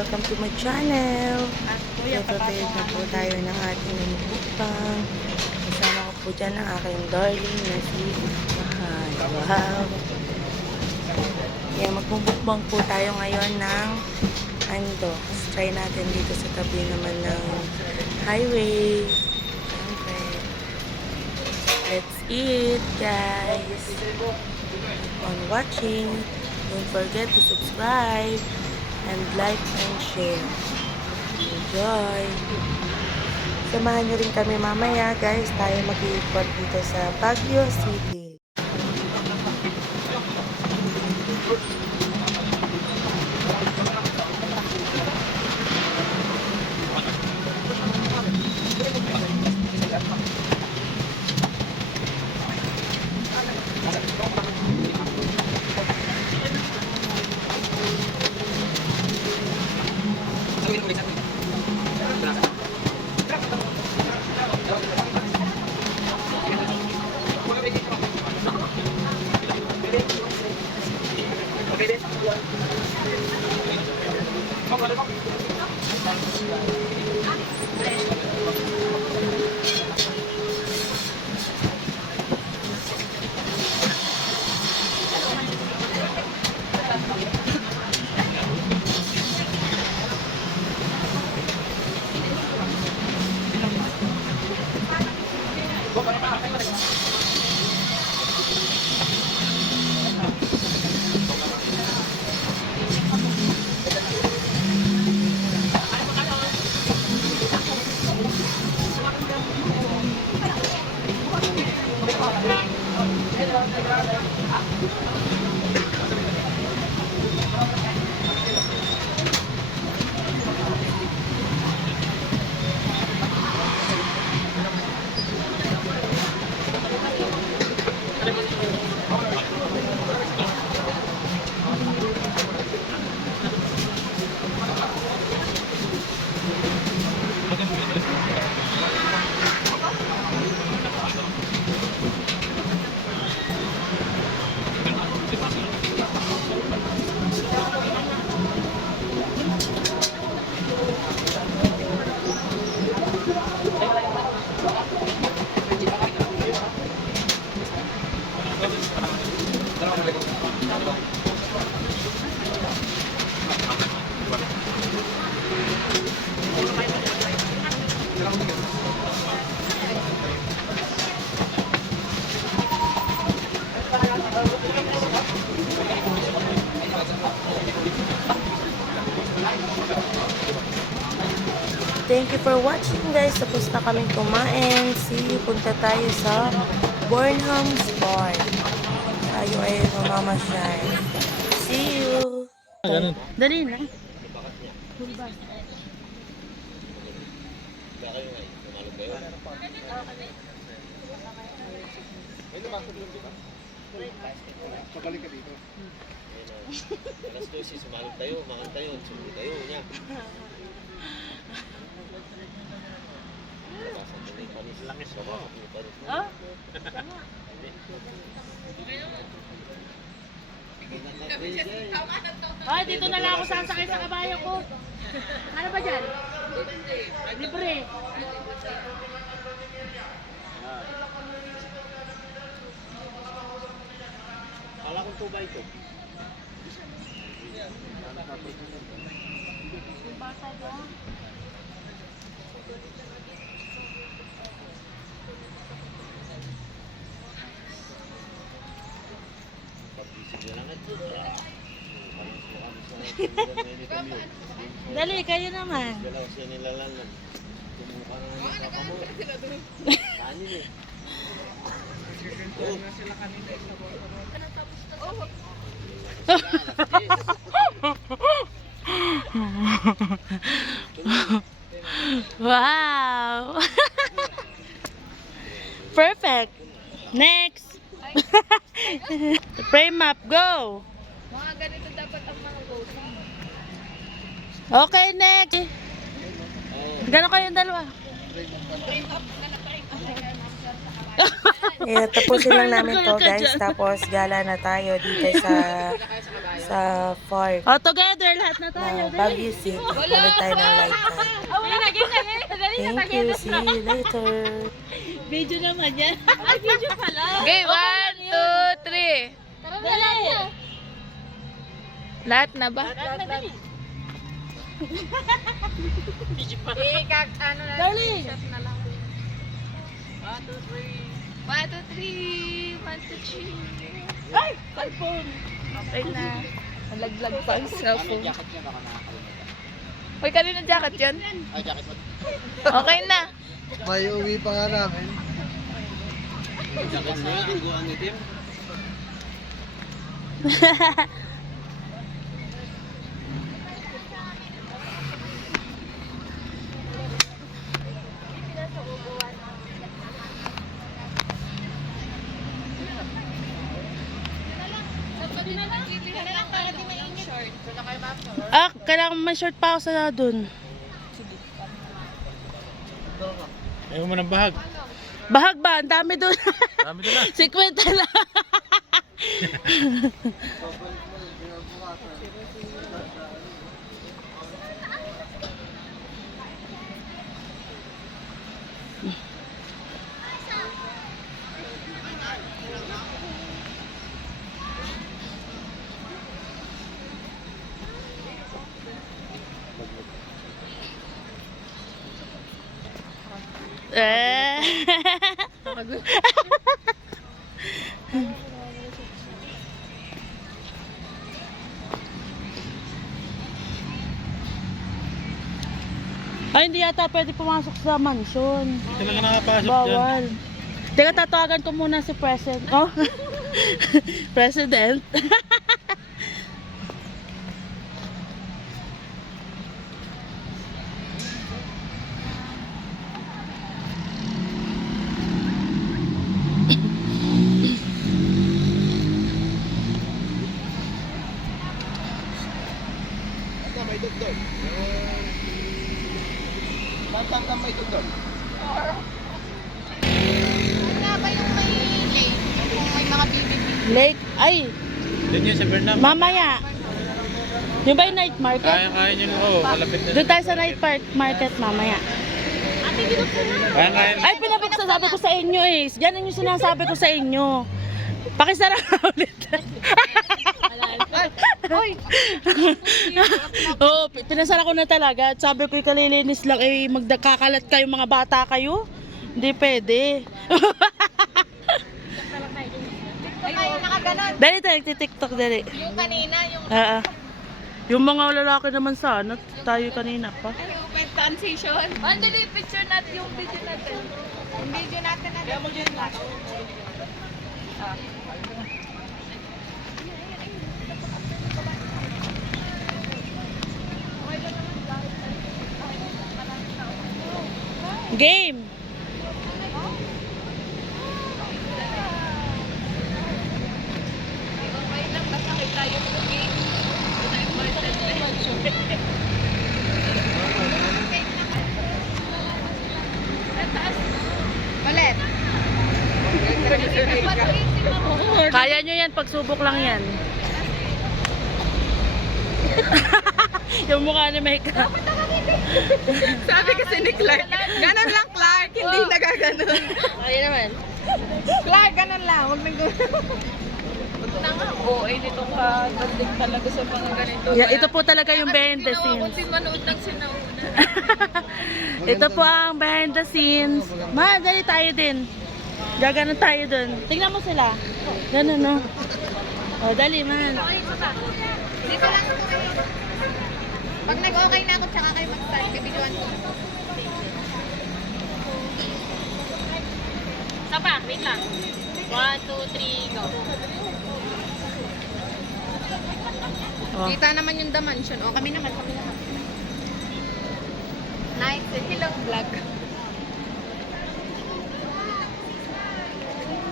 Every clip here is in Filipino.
welcome to my channel. Prepared na po tayo ng ating mukbang. Kasama ko po dyan ang aking darling na si Mahal. Wow! Kaya magbubukbang po tayo ngayon ng ando. Try natin dito sa tabi naman ng highway. Siyempre. Let's eat, guys! Keep on watching. Don't forget to subscribe and like and share. Enjoy! Samahan nyo rin kami mamaya, guys. Tayo mag-iikot dito sa Baguio City. Thank you for watching, guys. Tapos na kami kumain. See you. Punta tayo sa Bornholm's Bar. Tayo ay mamamasyal. See you. Dali na. Pabalik ka dito. Alas 12, sumalog tayo, makan tayo, sumunod tayo niya. Labasan ko na yung panis. Langis ko ba? Oh? Ay, dito na lang ako sasakay sa kabayo ko. Ano ba dyan? Libre. Kala kong 2x2. Yung bata dyan. Dali, kayo naman. Dalaw siya nilalangan. Tumukha na naman sa kamo. Kanin eh. Wow! Perfect! Next! Frame up, go! Mga ganito dapat ang mga goals. Okay, next! Gano'n kayong dalawa? Frame up na na-frame up. Yeah, tapusin lang namin to guys. Tapos gala na tayo dito sa park. Oh, together, lahat na tayo. Na Baguio City. Ulit tayo ng light time. Thank you. See you later. Video naman yan. Ay, video pala. Okay, 1, 2, 3. Tara na lang na. Lahat na ba? Darling. 1, 2, 3. 1, 2, 3. Ay, cellphone. Okay na. Nalaglag pa ang cellphone. Jacket niya baka nakakalimutan. Uy, kanina jacket yun? Ay, jacket mo. Okay na. May uwi pa nga namin. Jacket niya, ang guwang itim. Ah, kailangan may short pa ako sa dun. Ayaw mo ng bahag. Bahag ba? Ang dami dun. Dami doon na. 50 lang. Ay, hindi yata pwede pumasok sa mansion. Talaga nakapasok dyan. Bawal. Teka, tatawagan ko muna si President. Oh? President. Ito, may dugdog. Bantang may dugdog. Lake. Ay, Doon yun sa Bernam. mamaya. Yung ba yung night market? Kaya nyo. Oo, malapit na. Doon tayo sa night market mamaya. Kaya. Ay, pinapagsasabi ko sa inyo eh. Yan yung sinasabi ko sa inyo. Pakisara ulit. Oo, pinasara ko na talaga. At sabi ko, kalilinis lang eh, magkakalat kayo mga bata kayo. Hindi pwede. Dali tayo, nagtitiktok dali. Yung kanina, yung Yung mga lalaki naman sana, tayo kanina pa. open transition. Andali, picture natin yung video natin. Yung video natin. Kaya mo dyan natin. Game! Okay lang, basta kayo tayo mag-game. Ito yung important. Ulit. Kaya nyo yan, pagsubok lang yan. Yung mukha ni Mecca. Sabi kasi ni Clark, ganun lang Clark, hindi nagaganon. Kaya naman. Clark, ganun lang, huwag nang gano'n. Tanga, oo, eh, dito ka bandig talaga sa mga ganito. Yeah, ito po talaga yung behind the scenes. Kunting manood ng sinauna. Ito po ang behind the scenes. Ma, dali tayo din. Gaganon tayo dun. Tingnan mo sila. Ganun, no? O, dali man. Dito lang ako kayo. Pag nag-okay na ako, tsaka kayo mag-start, bibidyoan ko. Sapa, wait lang. 1, 2, 3, go. O. Kita naman yung The Mansion. O, kami naman. Nice. Hello, vlog.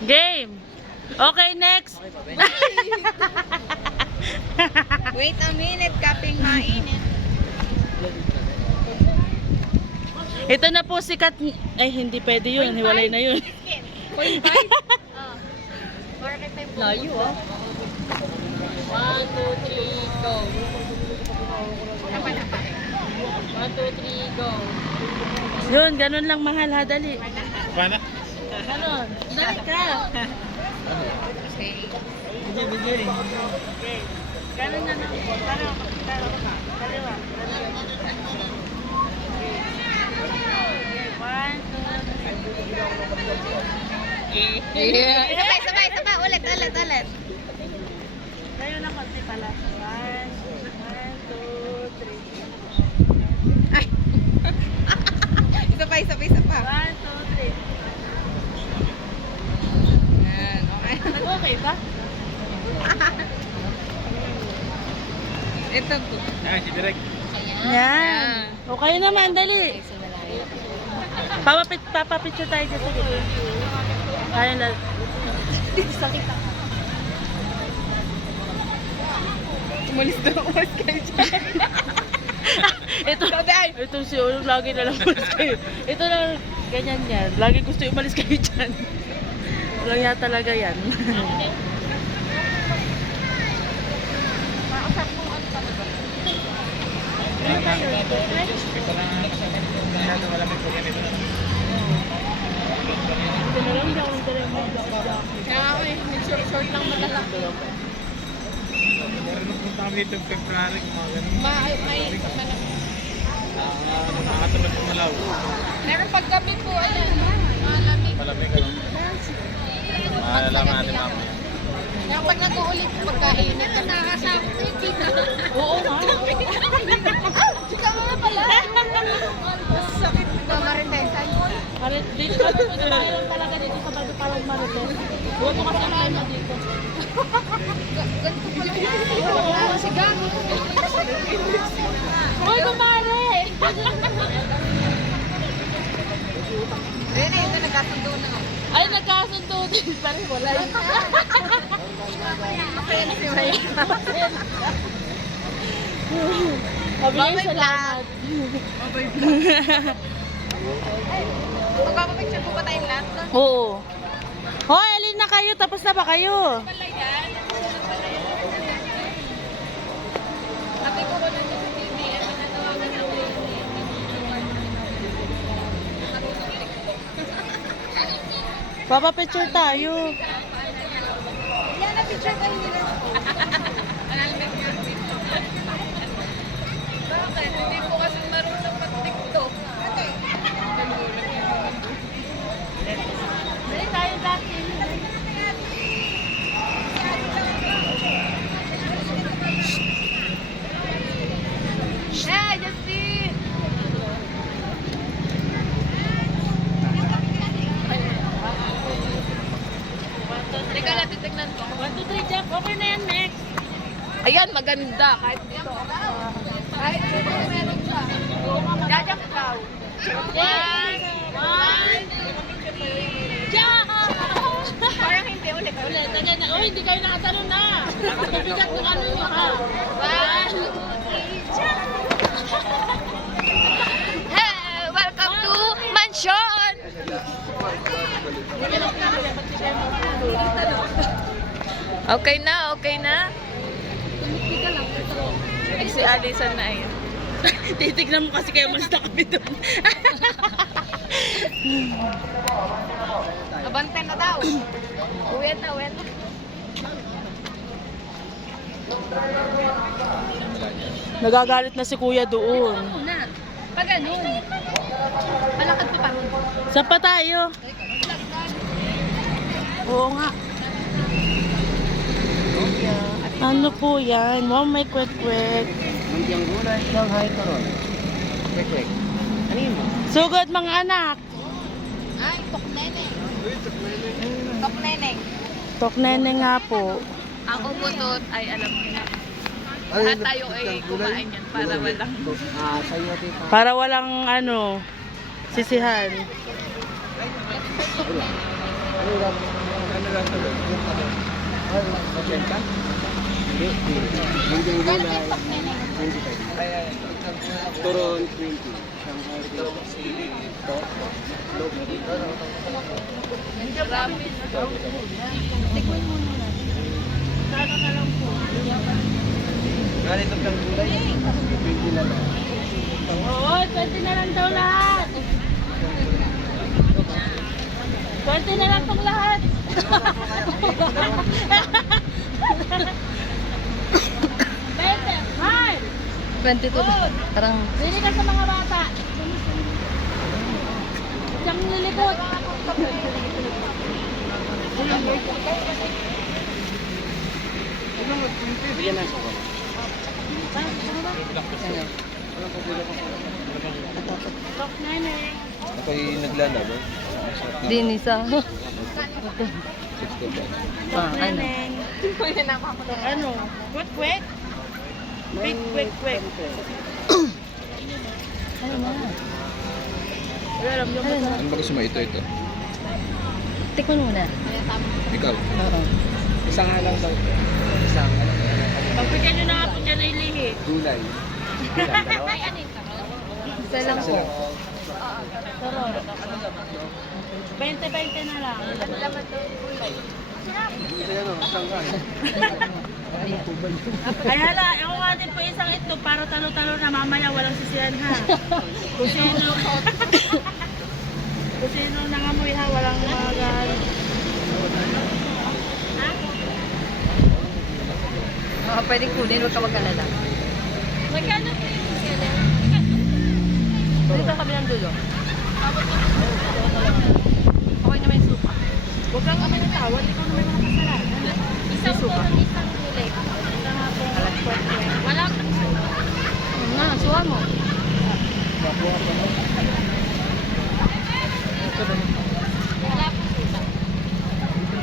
Game! Okay, next. Wait a minute, kaping mainit. Ito na po sikat. Ay, hindi pwede yun. Hiwalay na yun. Layo ah. 1, 2, 3, go. 1, 2, 3, go. Yun, ganun lang mahal ha, dali. Paano? Ganun. Dali ka. Okay. Ganun na lang. Kaliwa. One, two, Sabay. Ulit. tayo na konti pala. One, two, three. Isa pa. One, two, three. Yan, okay. Nag-okay ba? Ito po. Ay, si Direk. Yan. Okay naman, dali. Papapicture tayo dito. Kaya na. Umalis kayo dyan. Ito si Ulong, lagi na lang umalis kayo. Ito lang, ganyan yan. Lagi gusto yung umalis kayo dyan. Walang yan talaga yan. Ito lang ang masyado malamig po ganito na. Kaya ako short lang madala. Meron na punta kami dito February, mga ganun. May Nakatulog po malaw. meron paggabi po, ayan. Malamig. Malamig ano. Malalaman natin mamaya. Kaya pag nag-uulit pagkainit, nakakasama ko yung kita. Oo nga. Chika mo nga pala. Sakit na maritesan. Dito kami po lang talaga dito sa bago parang marites. Huwag mo kasi ang lima dito. Ganito pala yung kasi gago. Uy, kumare! Ayun na, yun na, nagkasundo na. Ay, nagkasundo din. Parang wala yun. Mabilis salamat. Magpapapicture po ba tayong lahat doon? Oo. Hoy, alin na kayo? Tapos na ba kayo? Pala yan. Sabi ko na sa TV, natawagan ako yung Papapicture tayo. yan na picture kayo nila. Analmig yun. Bakit? Hindi po kasi marunong mag-tiktok. Dali tayo dati. Hey, Justin! Teka lang, titignan ko. 1, 2, 3, jump. Okay na yan, next. Ayan, maganda. Kahit dito. Kahit dito meron siya. Jajak daw. One, jump! Parang hindi. Ulit. Ulit, again na. Oh, hindi kayo nakatalon na. Mabigat kung ano yun, ha? 1, 2, 3, jump! Hey, welcome to Mansion! Okay na, okay na. Ay, si Alison na yun. Titignan mo kasi kayo mas na kami doon. Abante na daw. Uwi na. Nagagalit na si kuya doon. Na. Pag ano? Palakad pa ron. Saan pa tayo? Oo nga. Ano po yan? Wow, may kwek-kwek. Nandiyan gulay, Shanghai Toron. Kwek. Ano yun mo? Sugod mga anak. Ay, tokneneng. Tokneneng. Toknene nga po. Ang ubutot ay alam mo na. Lahat tayo ay kumain yan para walang... Sayo tita. Para walang sisihan. Ano lang? Ano lang ito? Hindi. Nandiyan gulay. Tokneneng. Ay, Turon 20. Shanghai sili. Kano na lang po? Ganito kang gulay. 20 na lang. Oo, 20 na lang daw lahat. 20 na lang tong lahat. Pwede, hi! 22. Parang Bili ka sa mga bata. Siyang lilikot. Bigyan na. Tok nene. Ako'y naglalaro. Dinisa. Ano? Ano? Quick, quick. Quick, quick, quick. Ano na? Alam niyo ba? Ano ba gusto mo? Ito. Tikman muna. Ikaw. Oo. Isa nga lang daw. Isa nga lang. Pagbigyan niyo na nga po dyan ay lihi. Gulay. Isa lang po. Sarap. 20-20 na lang. Kaya no, Shanghai. Ay hala, ako nga din po isang ito para talo-talo na mamaya walang sisiyan ha. Kung sino, kung sino nangamoy ha, walang mga Pwedeng kunin, huwag ka mag-alala. Magkano po yung Dito kami ng dulo. Okay naman yung supa. Huwag kang kami ng tawad, ikaw naman ang kasalanan. Isang po ng isang nilay. Wala pa. Nga, suha mo.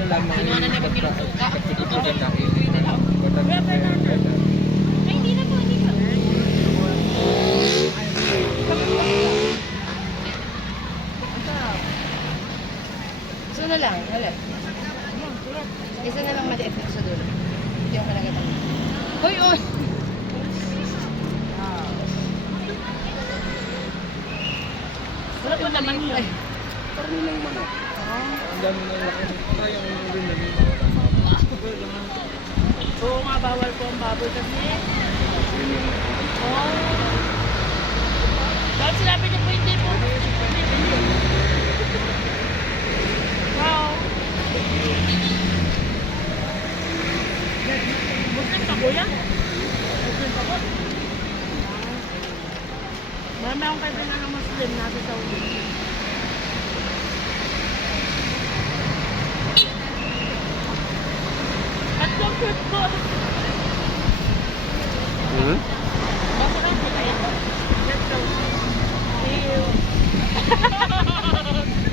Kinuha na naman pinusuka. Ay, hindi na po, hindi pa. Gusto na lang, wala. Isa na lang maliit na sa dulo. Hindi ako nagatan. Hoy, oy! Sarap po naman yun. Karni ng manok. Oo nga, bawal po ang baboy kasi. Oo. Bakit sinabi niyo po hindi po? Wow. Muslim ka kuya? Muslim ka po? Marami akong kaibigan ng Muslim nasa Saudi. At yung fruit ko. Bako lang po tayo. Let's go. Ew.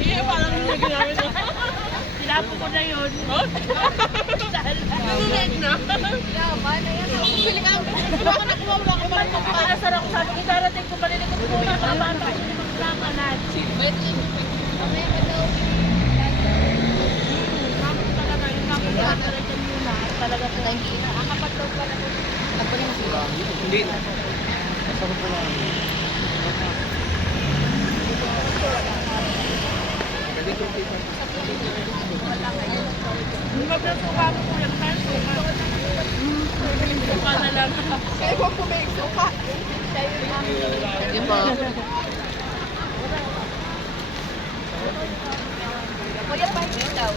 Ew, parang hindi ginamit ko. Sinapo ko na yun. Sulit na. Baka nakuha mo ako man. Pagkakasar ako sabi ko, darating ko marinig ko po na mga bata. Hindi ko kailangan. Kapag talaga, yung kapag talaga muna. Talaga po. Ang kapag daw pala po. Hindi na. Masarap po lang. Hindi ba pinasuka mo po yung tayo? Suka na lang. Hindi pa. Kuya, pahingi daw.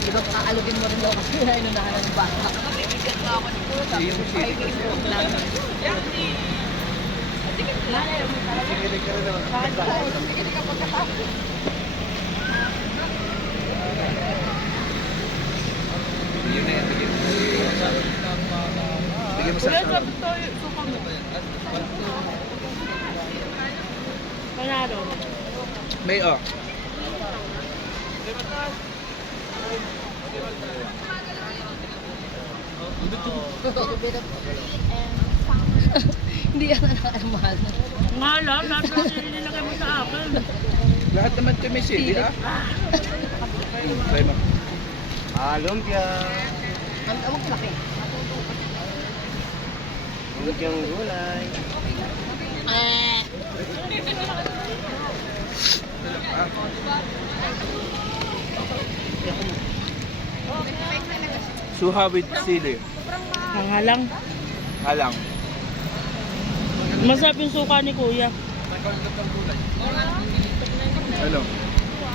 Di ba aalugin mo rin daw kasi inunahan ng bata. Mabibigyan pa ako ng pusa. Yun na yan. Bigyan mo sa Kuya, sabi tayo. Suka mo. Panalo. May Hindi yan na mahal. Nga lang, lahat na nilagay mo sa akin. Lahat naman ito may sili, Try mo. Lumpia. Ang laki. Lumpiang gulay. Suha with sili. Hangalang. Halang. Masarap yung suka ni Kuya. Ano?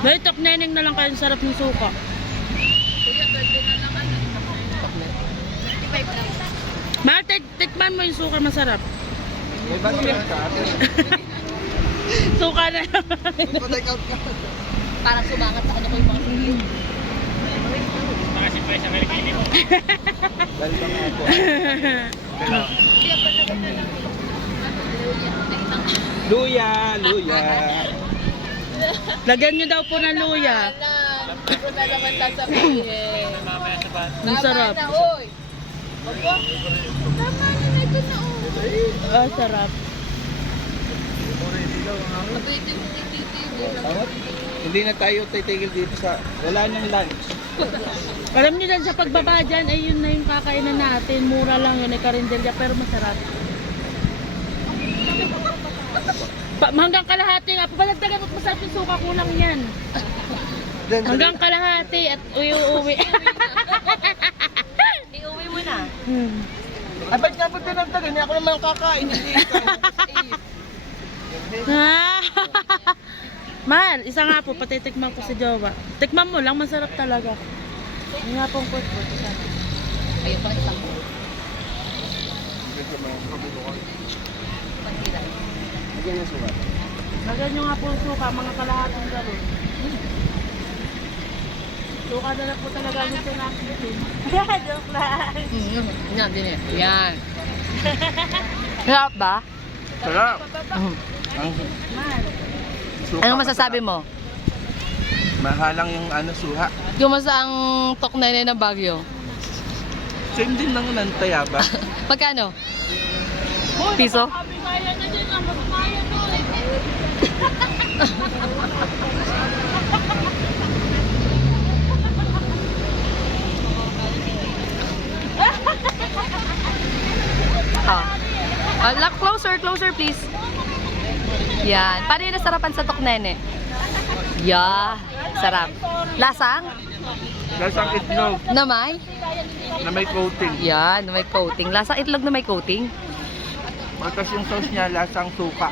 May tok neneng na lang kayo sarap ng suka. Mahal, tikman mo yung suka masarap. May basket ka? Suka na Take out ka. Parang sumangat sa ano ko yung mga singil. Dali ka nga po. Luya, luya. Lagyan nyo daw po ng luya. Hindi ko na naman sasabihin. Ang sarap. Tama na, oy. Opo. Tama na, ito na, oy. Ah, sarap. Hindi na tayo titigil dito sa... Wala nang lunch. Alam niyo dyan sa pagbaba dyan, ay yun na yung kakainan natin. Mura lang yun, ay karinderya, pero masarap. Hanggang kalahati nga, pabalagdagan at masarap yung suka, kulang yan. Hanggang kalahati at uwi. Iuwi mo na. Ay, ba't nga po tinagtagal? Hindi ako naman kakain. Mahal, isa nga po, patitikman ko si Jowa. Tikman mo lang, masarap talaga. Yung nga pong food. Ayun pa isang mo. Lagyan na suka. Lagyan nyo nga po yung suka, mga kalahatang gano'n. Suka na lang po talaga gusto natin. Joke lang. Yan, din eh. Yan. Sarap ba? Sarap. Ang Mahal. suka Anong masasabi mo? Mahalang yung ano, suha. Kumusta ang toknay ng Baguio? Same din ng nantayaba. Magkano? Piso? Kaya na din ang masakaya to. Closer please. Yan. Paano yung nasarapan sa toknene? Yeah. Sarap. Lasang? Lasang itlog Na may? na may coating. Yan, na may coating. Lasang itlog na may coating. Tapos yung sauce niya, lasang suka.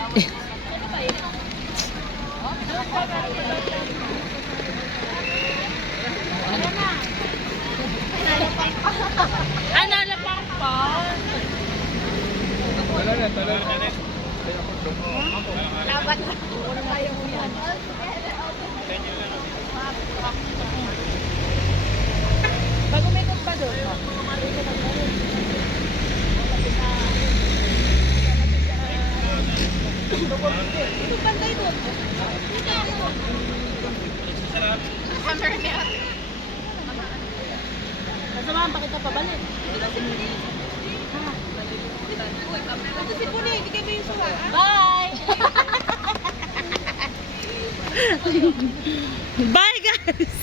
Ay, nalapak pa. Bago may pa doon. Ito bantay doon. Kasamahan pa kita pabalik. Bye! Bye guys!